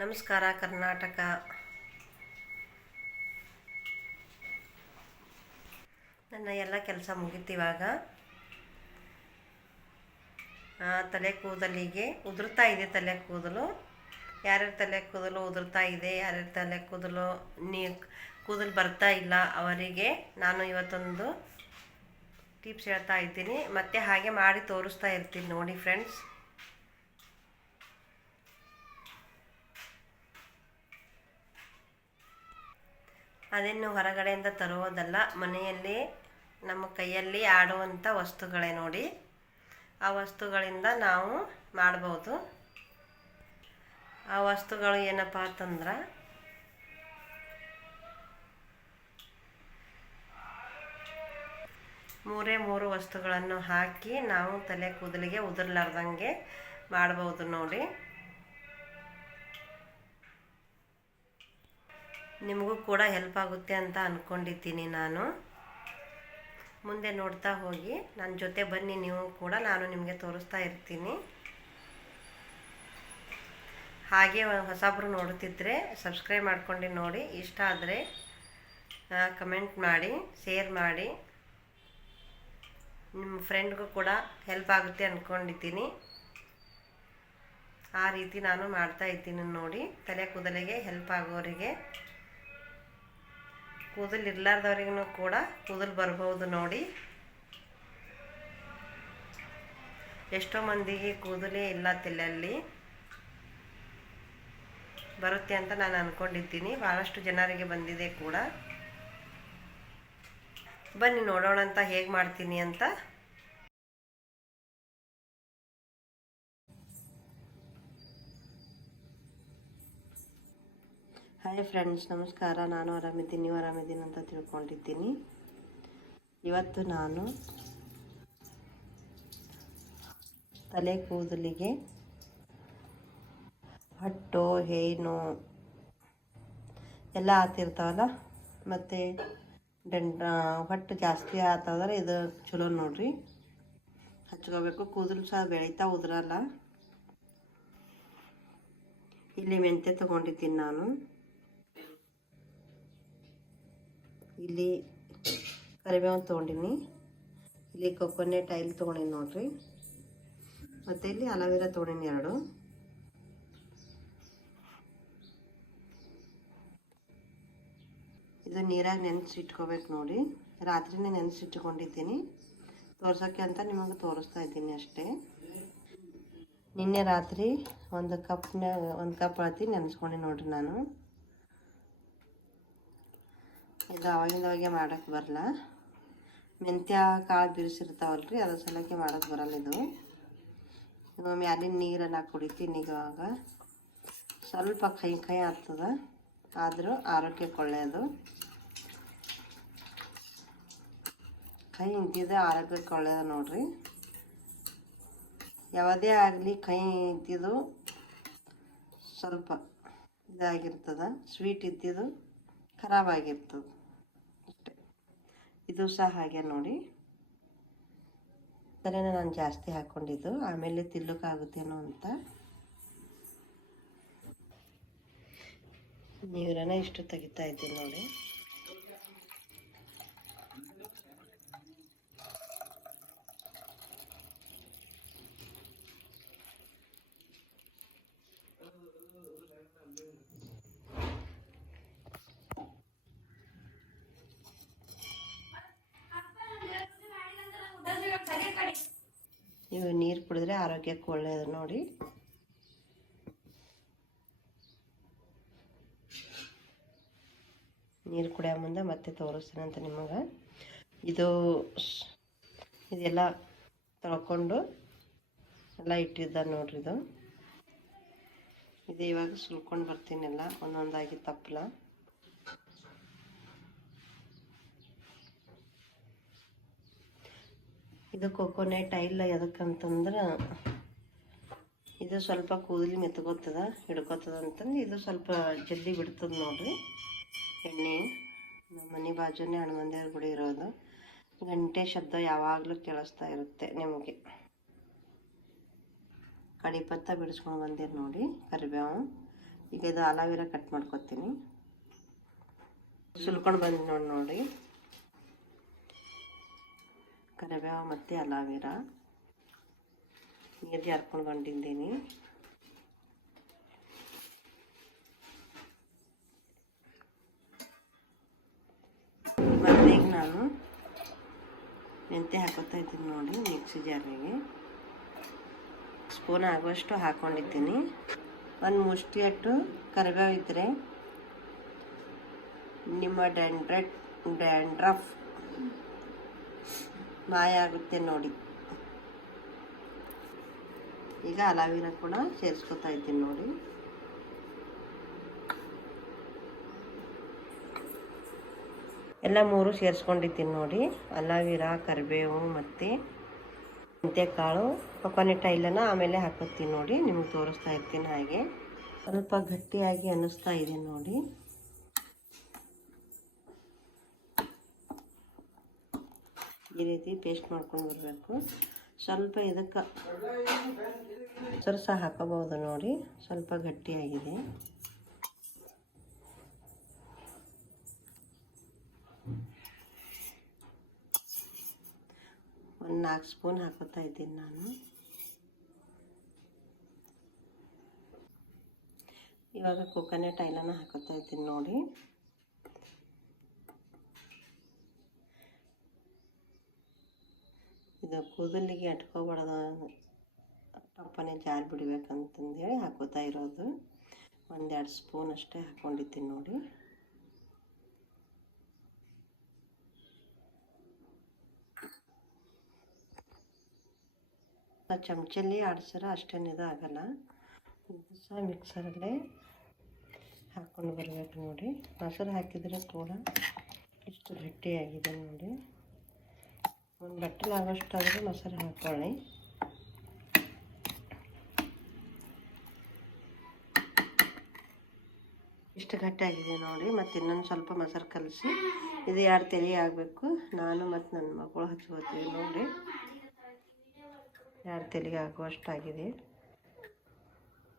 ನಮಸ್ಕಾರ, ಕರ್ನಾಟಕ. ನನ್ನ ಎಲ್ಲ ಕೆಲಸ ಮುಗೀತಿವಾಗ ತಲೆ ಕೂದಲಿಗೆ ಉದುರ್ತಾ ಇದೆ ತಲೆ ಕೂದಲು. ಯಾರ್ಯಾರ ತಲೆ ಕೂದಲು ಉದುರ್ತಾ ಇದೆ, ಯಾರ್ಯಾರ ತಲೆ ಕೂದಲು ನೀ, ಕೂದಲು ಬರ್ತಾ ಇಲ್ಲ, ಅವರಿಗೆ ನಾನು ಇವತ್ತೊಂದು ಟಿಪ್ಸ್ ಹೇಳ್ತಾ ಇದ್ದೀನಿ. ಮತ್ತೆ ಹಾಗೆ ಮಾಡಿ ತೋರಿಸ್ತಾ ಇರ್ತೀನಿ ನೋಡಿ ಫ್ರೆಂಡ್ಸ್ ಅದನ್ನು ಹೊರಗಡೆಯಿಂದ ತರುವುದಲ್ಲ, ಮನೆಯಲ್ಲಿ, ನಮ್ಮ ಕೈಯಲ್ಲಿ ಆಡುವಂಥ ವಸ್ತುಗಳೇ ನೋಡಿ. ಆ ವಸ್ತುಗಳಿಂದ ನಾವು ಮಾಡ್ಬೋದು. ಆ ವಸ್ತುಗಳು ಏನಪ್ಪ ಅಂತಂದ್ರೆ, ಮೂರೇ ಮೂರು ವಸ್ತುಗಳನ್ನು ಹಾಕಿ ನಾವು ತಲೆ ಕೂದಲಿಗೆ ಉದುರ್ಲಾರ್ದಂಗೆ ಮಾಡ್ಬೋದು ನೋಡಿ. ನಿಮಗೂ ಕೂಡ ಹೆಲ್ಪ್ ಆಗುತ್ತೆ ಅಂತ ಅಂದ್ಕೊಂಡಿದ್ದೀನಿ ನಾನು. ಮುಂದೆ ನೋಡ್ತಾ ಹೋಗಿ. ನನ್ನ ಜೊತೆ ಬನ್ನಿ ನೀವು ಕೂಡ, ನಾನು ನಿಮಗೆ ತೋರಿಸ್ತಾ ಇರ್ತೀನಿ. ಹಾಗೆ ಹೊಸಬ್ರು ನೋಡುತ್ತಿದ್ದರೆ ಸಬ್ಸ್ಕ್ರೈಬ್ ಮಾಡ್ಕೊಂಡು ನೋಡಿ. ಇಷ್ಟ ಆದರೆ ಕಮೆಂಟ್ ಮಾಡಿ ಶೇರ್ ಮಾಡಿ. ನಿಮ್ಮ ಫ್ರೆಂಡ್ಗೂ ಕೂಡ ಹೆಲ್ಪ್ ಆಗುತ್ತೆ ಅಂದ್ಕೊಂಡಿದ್ದೀನಿ ಆ ರೀತಿ ನಾನು ಮಾಡ್ತಾ ಇದ್ದೀನಿ ನೋಡಿ. ತಲೆ ಕೂದಲಿಗೆ ಹೆಲ್ಪ್ ಆಗೋರಿಗೆ. ಕೂದಲು ಇರ್ಲಾರ್ದವ್ರಿಗೂ ಕೂಡ ಕೂದಲು ಬರ್ಬೋದು ನೋಡಿ. ಎಷ್ಟೋ ಮಂದಿಗೆ ಕೂದಲೇ ಇಲ್ಲ ತಲೆಯಲ್ಲಿ. ಬರುತ್ತೆ ಅಂತ ನಾನು ಅಂದ್ಕೊಂಡಿದ್ದೀನಿ ಭಾಳಷ್ಟು ಜನರಿಗೆ ಬಂದಿದೆ ಕೂಡ. ಬನ್ನಿ ನೋಡೋಣ ಅಂತ ಹೇಗೆ ಮಾಡ್ತೀನಿ ಅಂತ. ಹಾಯ್ ಫ್ರೆಂಡ್ಸ್, ನಮಸ್ಕಾರ. ನಾನು ಆರಾಮಿದ್ದೀನಿ. ನೀವು ಆರಾಮಿದ್ದೀನಿ ಅಂತ ತಿಳ್ಕೊಂಡಿದ್ದೀನಿ. ಇವತ್ತು ನಾನು ತಲೆ ಕೂದಲಿಗೆ ಹಟ್ಟು ಹೇನು ಎಲ್ಲ ಆತಿರ್ತಾವಲ್ಲ? ಮತ್ತು ದಂಡ ಹೊಟ್ಟು ಜಾಸ್ತಿ ಆತಂದ್ರೆ ಇದು ಚಲೋ ನೋಡ್ರಿ. ಹಚ್ಕೋಬೇಕು. ಕೂದಲು ಸಹ ಬೆಳೀತಾ ಉದ್ರಲ್ಲ. ಇಲ್ಲಿ ಮೆಂತ್ಯ ತೊಗೊಂಡಿದ್ದೀನಿ ನಾನು. ಇಲ್ಲಿ ಕರಿಬೇವು ತೊಗೊಂಡಿನಿ. ಇಲ್ಲಿ ಕೊಕೊನೆಟ್ ಆಯಿಲ್ ತೊಗೊಂಡಿನಿ ನೋಡಿರಿ. ಮತ್ತು ಇಲ್ಲಿ ಅಲೋವೆರಾ ತೊಗೊಂಡಿನಿ ಎರಡು. ಇದು ನೀರಾಗಿ ನೆನೆಸಿಟ್ಕೋಬೇಕು ನೋಡಿ. ರಾತ್ರಿನೇ ನೆನೆಸಿಟ್ಕೊಂಡಿದ್ದೀನಿ. ತೋರ್ಸೋಕ್ಕೆ ಅಂತ ನಿಮಗೆ ತೋರಿಸ್ತಾ ಇದ್ದೀನಿ ಅಷ್ಟೇ. ನಿನ್ನೆ ರಾತ್ರಿ ಒಂದು ಕಪ್ನ, ಒಂದು ಕಪ್ ಅಳತಿ ನೆನೆಸ್ಕೊಂಡೆ ನೋಡಿರಿ ನಾನು. ಇದು ಅವಾಗಿಂದವಾಗೆ ಮಾಡೋಕ್ಕೆ ಬರಲ್ಲ. ಮೆಂತ್ಯ, ಕಾಳು ಬಿಡಿಸಿರ್ತಾವಲ್ರಿ ಅದ್ರ ಸಲಕ್ಕೆ ಮಾಡೋಕ್ಕೆ ಬರಲ್ಲ ಇದು. ಇದು ಮ್ಯಾಲಿನ ನೀರನ್ನು ಕುಡಿತೀನಿ ಇವಾಗ ಸ್ವಲ್ಪ ಕೈ ಕೈ ಆಗ್ತದ, ಆದರೂ ಆರೋಗ್ಯಕ್ಕೆ ಒಳ್ಳೆಯದು ಕೈ ಇದ್ದಿದ್ದು ಆರೋಗ್ಯಕ್ಕೆ ಒಳ್ಳೆಯದು ನೋಡ್ರಿ. ಯಾವುದೇ ಆಗಲಿ ಕೈ ಇದ್ದಿದ್ದು ಸ್ವಲ್ಪ ಇದಾಗಿರ್ತದೆ, ಸ್ವೀಟ್ ಇದ್ದಿದ್ದು ಖರಾಬ್ ಆಗಿರ್ತದೆ. ಅಷ್ಟೆ ಇದು ಸಹ ಹಾಗೆ ನೋಡಿ. ಸರಿನ ನಾನು ಜಾಸ್ತಿ ಹಾಕ್ಕೊಂಡಿದ್ದು ಆಮೇಲೆ ತಿಲ್ಲಕ್ಕಾಗುತ್ತೇನೋ ಅಂತ. ನೀರನ್ನು ಇಷ್ಟು ತೆಗಿತಾ ಇದ್ದೀನಿ ನೋಡಿ. ನೀವು ನೀರು ಕುಡಿದ್ರೆ ಆರೋಗ್ಯಕ್ಕೆ ಒಳ್ಳೆಯದು ನೋಡಿ. ನೀರು ಕುಡಿಯೋ ಮುಂದೆ ಮತ್ತೆ ತೋರಿಸ್ತೀನಿ ಅಂತ ನಿಮಗೆ. ಇದು ಇದೆಲ್ಲ ತೊಳ್ಕೊಂಡು ಎಲ್ಲ ಇಟ್ಟಿದ್ದ ನೋಡ್ರಿ ಇದು. ಇದು ಇವಾಗ ಸುಲ್ಕೊಂಡು ಬರ್ತೀನೆಲ್ಲ ಒಂದೊಂದಾಗಿ ತಪ್ಪಲ ಇದು ಕೊಕೊನೆಟ್ ಆಯಿಲ್ ಎದಕ್ಕಂತಂದ್ರೆ ಇದು ಸ್ವಲ್ಪ ಕೂದಲಿ ಮೆತ್ಕೋತದ ಹಿಡ್ಕೋತದ ಅಂತಂದು ಇದು ಸ್ವಲ್ಪ ಜಲ್ದಿ ಬಿಡ್ತದ ನೋಡ್ರಿ. ಎಣ್ಣೆ, ನಮ್ಮ ಮನೆ ಬಾಜುನೇ ಹನುಮಂದೇವ್ರ ಗುಡಿ ಇರೋದು. ಗಂಟೆ ಶಬ್ದ ಯಾವಾಗಲೂ ಕೇಳಿಸ್ತಾ ಇರುತ್ತೆ ನಿಮಗೆ. ಕಡಿಪತ್ತ ಬಿಡಿಸ್ಕೊಂಡು ಬಂದಿರಿ ನೋಡಿ, ಕರಿಬೇವು. ಈಗ ಇದು ಅಲಾವಿರ ಕಟ್ ಮಾಡ್ಕೊತೀನಿ. ಸುಲ್ಕೊಂಡು ಬಂದು ನೋಡಿ ನೋಡಿ ಕರಿಬೇವು ಮತ್ತು ಅಲಾವೀರ. ಹರ್ಕೊಂಡು ಬಂದಿದ್ದೀನಿ. ಈಗ ನಾನು. ಮೆಂತೆ ಹಾಕೋತಾ ಇದ್ದೀನಿ ನೋಡಿ, ಮಿಕ್ಸಿ ಜಾರಿಗೆ. ಸ್ಪೂನ್ ಆಗುವಷ್ಟು ಹಾಕ್ಕೊಂಡಿದ್ದೀನಿ ಒಂದು ಮುಷ್ಟಿ ಅಟ್ಟು ಕರಿಬೇವು ಇದ್ದರೆ ನಿಮ್ಮ ಡ್ಯಾಂಡ್ರೆಟ್ ಡ್ಯಾಂಡ್ರಫ್ ಮಾಯ ಆಗುತ್ತೆ ನೋಡಿ. ಈಗ ಅಲಾವಿನ ಕೂಡ ಸೇರಿಸ್ಕೊತಾ ಇದ್ದೀನಿ ನೋಡಿ. ಎಲ್ಲ ಮೂರು ಸೇರಿಸ್ಕೊಂಡಿದ್ದೀನಿ ನೋಡಿ. ಅಲಾವೀರ ಕರಿಬೇವು ಮತ್ತು ಮೆಂತ್ಯಕಾಳು ಕೊಕೊನೆಟ್ ಆಯಿಲನ್ನು ಆಮೇಲೆ ಹಾಕೋತೀನಿ ನೋಡಿ. ನಿಮಗೆ ತೋರಿಸ್ತಾ ಇರ್ತೀನಿ ಹಾಗೆ. ಸ್ವಲ್ಪ ಗಟ್ಟಿಯಾಗಿ ಅನ್ನಿಸ್ತಾ ಇದೆ ನೋಡಿ. ಈ ರೀತಿ ಪೇಸ್ಟ್ ಮಾಡ್ಕೊಂಡು ಬರಬೇಕು. ಸ್ವಲ್ಪ ಇದಕ್ಕೆ ಸರ್ಸ ಹಾಕೋಬಹುದು ನೋಡಿ. ಸ್ವಲ್ಪ ಗಟ್ಟಿಯಾಗಿದೆ ಒಂದು ನಾಲ್ಕು ಸ್ಪೂನ್ ಹಾಕೋತಾ ಇದ್ದೀನಿ ನಾನು. ಇವಾಗ ಕೊಕೊನೆಟ್ ಆಯಿಲನ್ನು ಹಾಕೋತಾ ಇದ್ದೀನಿ ನೋಡಿ. ಇದು ಕೂದಲಿಗೆ ಅಟ್ಕೋಬಾರ್ದು ಟಪ್ಪನೆ ಜಾರಿ ಬಿಡ್ಬೇಕಂತಂದೇಳಿ ಹಾಕೋತಾ ಇರೋದು. ಒಂದೆರಡು ಸ್ಪೂನ್ ಅಷ್ಟೇ ಹಾಕ್ಕೊಂಡಿದ್ದೀನಿ ನೋಡಿ. ಚಮಚಲ್ಲಿ ಆಡ್ಸರ ಅಷ್ಟೇನು ಇದು ಆಗಲ್ಲ. ಇದು ಸಹ ಮಿಕ್ಸರಲ್ಲೇ ಹಾಕ್ಕೊಂಡು ಬರಬೇಕು ನೋಡಿ. ಮೊಸರು ಹಾಕಿದರೆ ಕೂಡ ಇಷ್ಟು ಗಟ್ಟಿಯಾಗಿದೆ ನೋಡಿ. ಒಂದು ಬಟ್ಟಲು ಆಗೋಷ್ಟಾದರೂ ಮೊಸರು ಹಾಕ್ಕೊಳ್ಳಿ ಇಷ್ಟು ಗಟ್ಟಿಯಾಗಿದೆ ನೋಡಿ, ಮತ್ತು ಇನ್ನೊಂದು ಸ್ವಲ್ಪ ಮೊಸರು ಕಲಸಿ. ಇದು ಯಾರು ತೆಲಿ ಆಗಬೇಕು? ನಾನು ಮತ್ತು ನನ್ನ ಮಗಳು ಹಚ್ಕೋತೀವಿ ನೋಡಿ. ಯಾರು ತೆಲಿಗೆ ಆಗುವಷ್ಟಾಗಿದೆ.